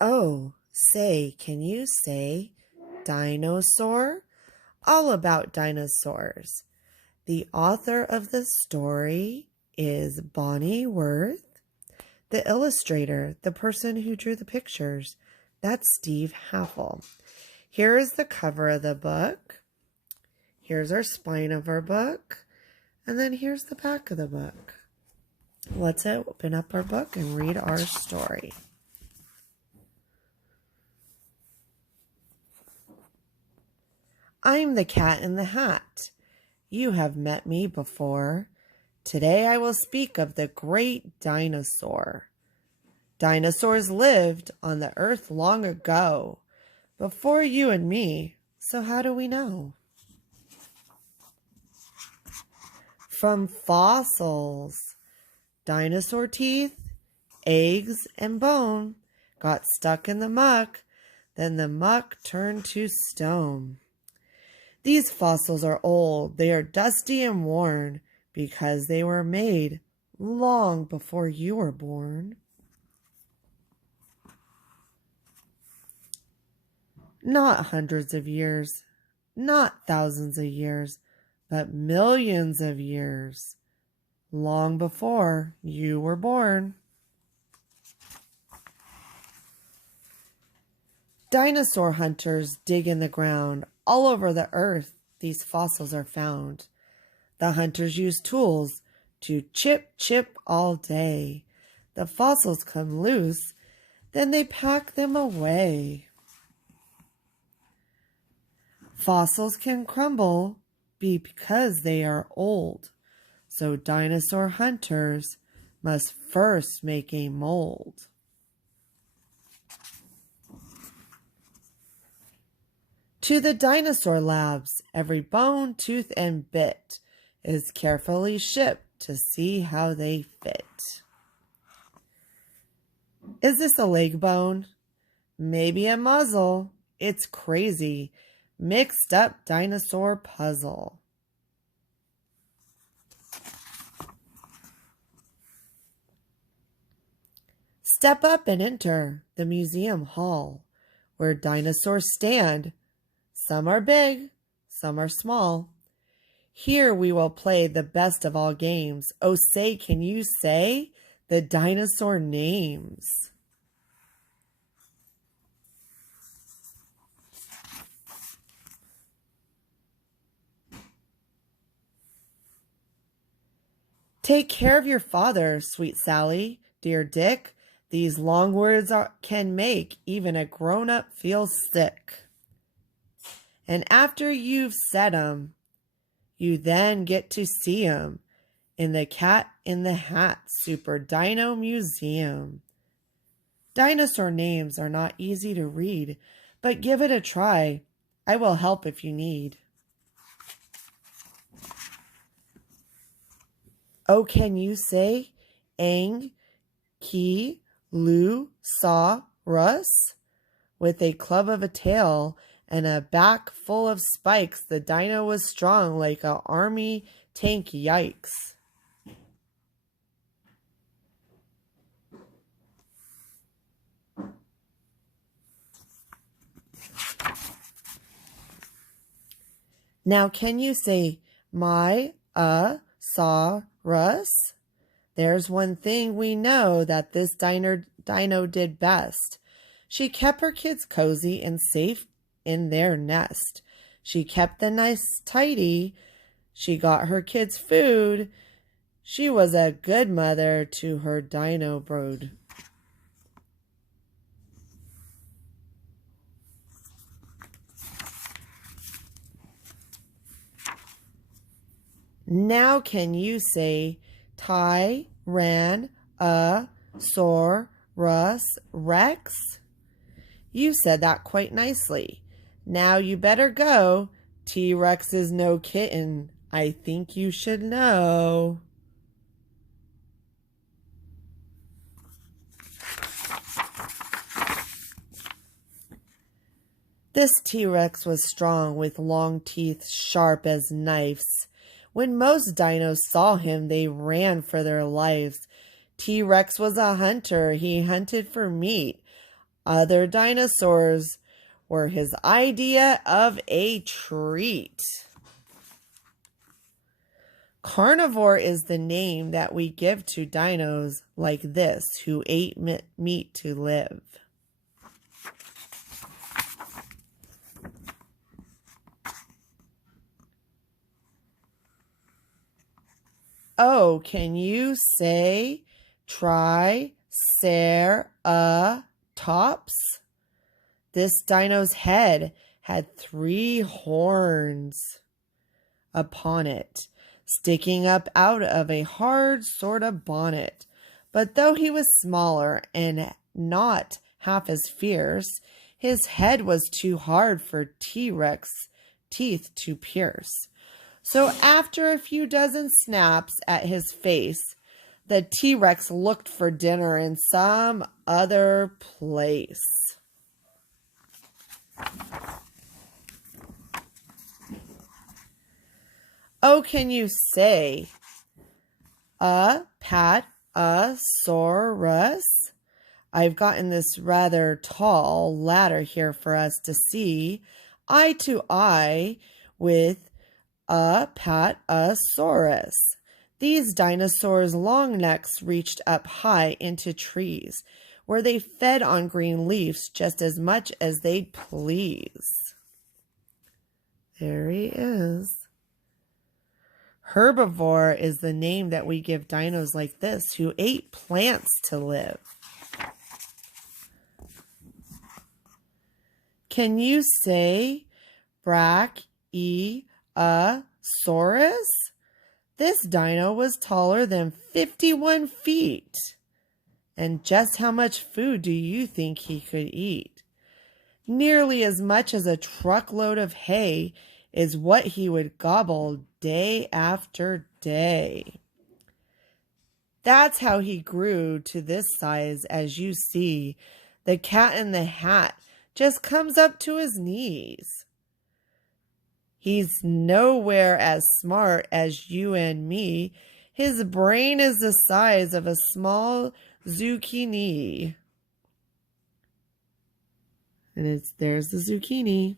Oh, say, can you say dinosaur? All about dinosaurs. The author of the story is Bonnie Worth. The illustrator, the person who drew the pictures, that's Steve Haffel. Here is the cover of the book. Here's our spine of our book. And then here's the back of the book. Let's open up our book and read our story. I'm the Cat in the Hat. You have met me before. Today I will speak of the great dinosaur. Dinosaurs lived on the earth long ago, before you and me, so how do we know? From fossils, dinosaur teeth, eggs, and bone got stuck in the muck, then the muck turned to stone. These fossils are old, they are dusty and worn, because they were made long before you were born. Not hundreds of years, not thousands of years, but millions of years, long before you were born. Dinosaur hunters dig in the ground. All over the earth, these fossils are found. The hunters use tools to chip all day. The fossils come loose, then they pack them away. Fossils can crumble because they are old, so dinosaur hunters must first make a mold. To the dinosaur labs, every bone, tooth, and bit is carefully shipped to see how they fit. Is this a leg bone? Maybe a muzzle. It's crazy, mixed up dinosaur puzzle. Step up and enter the museum hall, where dinosaurs stand. Some are big, some are small. Here we will play the best of all games. Oh, say, can you say the dinosaur names? Take care of your father, sweet Sally, dear Dick. These long words can make even a grown-up feel sick. And after you've said 'em, you then get to see 'em in the Cat in the Hat Super Dino Museum. Dinosaur names are not easy to read, but give it a try. I will help if you need. Oh, can you say Ang, Ki, Lu, Saw, Russ? With a club of a tail and a back full of spikes, the dino was strong like an army tank, yikes. Now can you say my, saw, Russ? There's one thing we know that this dino did best. She kept her kids cozy and safe in their nest. She kept the nice tidy. She got her kids food. She was a good mother to her dino brood. Now can you say Ty, Ran, Saur, Russ, Rex? You said that quite nicely. Now you better go. T-Rex is no kitten. I think you should know. This T-Rex was strong with long teeth sharp as knives. When most dinos saw him, they ran for their lives. T-Rex was a hunter. He hunted for meat. Other dinosaurs were his idea of a treat. Carnivore is the name that we give to dinos like this who ate meat to live. Oh, can you say Triceratops? This dino's head had 3 horns upon it, sticking up out of a hard sort of bonnet. But though he was smaller and not half as fierce, his head was too hard for T-Rex teeth to pierce. So after a few dozen snaps at his face, the T-Rex looked for dinner in some other place. Oh, can you say Apatosaurus? I've gotten this rather tall ladder here for us to see eye to eye with Apatosaurus. These dinosaurs' long necks reached up high into trees, where they fed on green leaves just as much as they'd please. There he is. Herbivore is the name that we give dinos like this who ate plants to live. Can you say Brachiosaurus? This dino was taller than 51 feet. And just how much food do you think he could eat? Nearly as much as a truckload of hay is what he would gobble day after day. That's how he grew to this size, as you see. The cat in the hat just comes up to his knees. He's nowhere as smart as you and me. His brain is the size of a small zucchini. And there's the zucchini.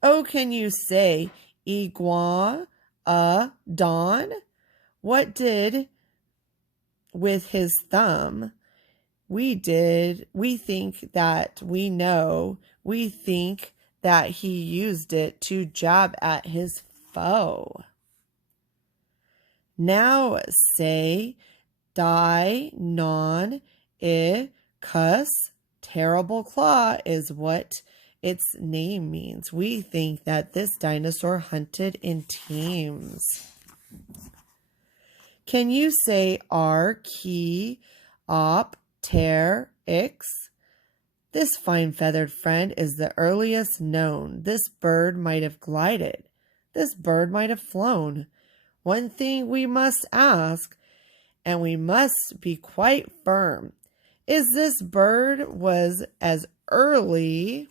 Oh, can you say iguanodon? What did with his thumb? We think that he used it to jab at his foe. Now say Di-no-saur, terrible claw is what its name means. We think that this dinosaur hunted in teams. Can you say Archaeopteryx? This fine feathered friend is the earliest known. This bird might have glided. This bird might have flown. One thing we must ask, and we must be quite firm, is this bird was as early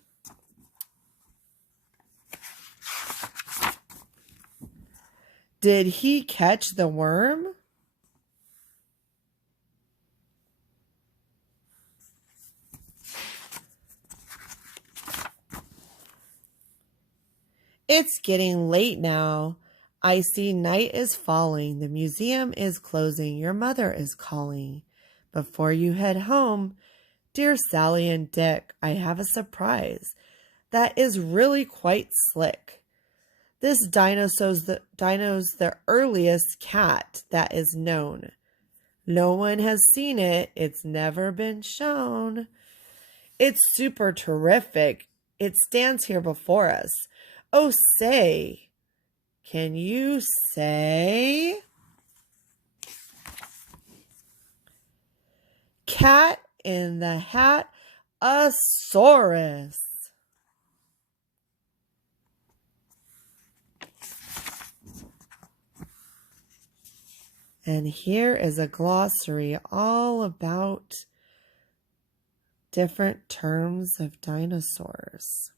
did he catch the worm? It's getting late now. I see night is falling. The museum is closing. Your mother is calling. Before you head home, dear Sally and Dick, I have a surprise that is really quite slick. This dino's the earliest cat that is known. No one has seen it. It's never been shown. It's super terrific. It stands here before us. Oh, say, can you say Cat in the Hat Asaurus? And here is a glossary all about different terms of dinosaurs.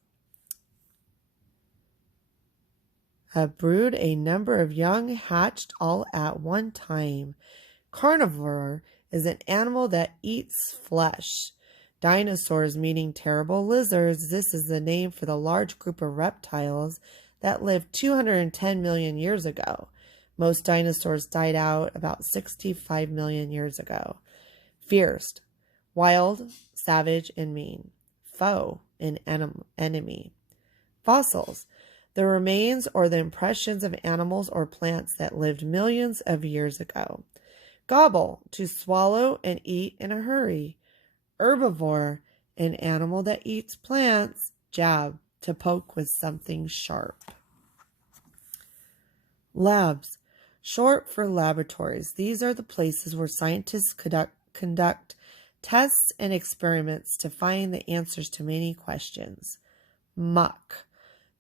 A brood, a number of young hatched all at one time. Carnivore is an animal that eats flesh. Dinosaurs meaning terrible lizards. This is the name for the large group of reptiles that lived 210 million years ago. Most dinosaurs died out about 65 million years ago. Fierce, wild, savage, and mean. Foe, an enemy. Fossils, the remains or the impressions of animals or plants that lived millions of years ago. Gobble, to swallow and eat in a hurry. Herbivore, an animal that eats plants. Jab, to poke with something sharp. Labs, short for laboratories. These are the places where scientists conduct tests and experiments to find the answers to many questions. Muck,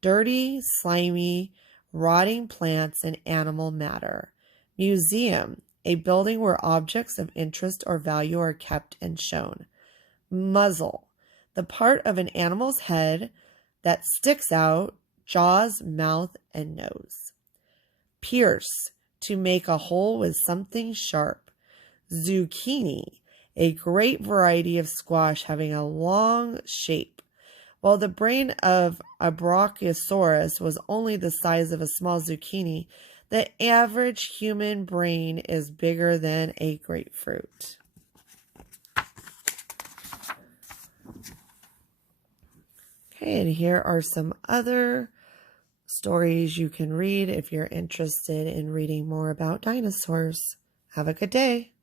dirty, slimy, rotting plants and animal matter. Museum, a building where objects of interest or value are kept and shown. Muzzle, the part of an animal's head that sticks out, jaws, mouth, and nose. Pierce, to make a hole with something sharp. Zucchini, a great variety of squash having a long shape. While the brain of a Brachiosaurus was only the size of a small zucchini, the average human brain is bigger than a grapefruit. Okay, and here are some other stories you can read if you're interested in reading more about dinosaurs. Have a good day.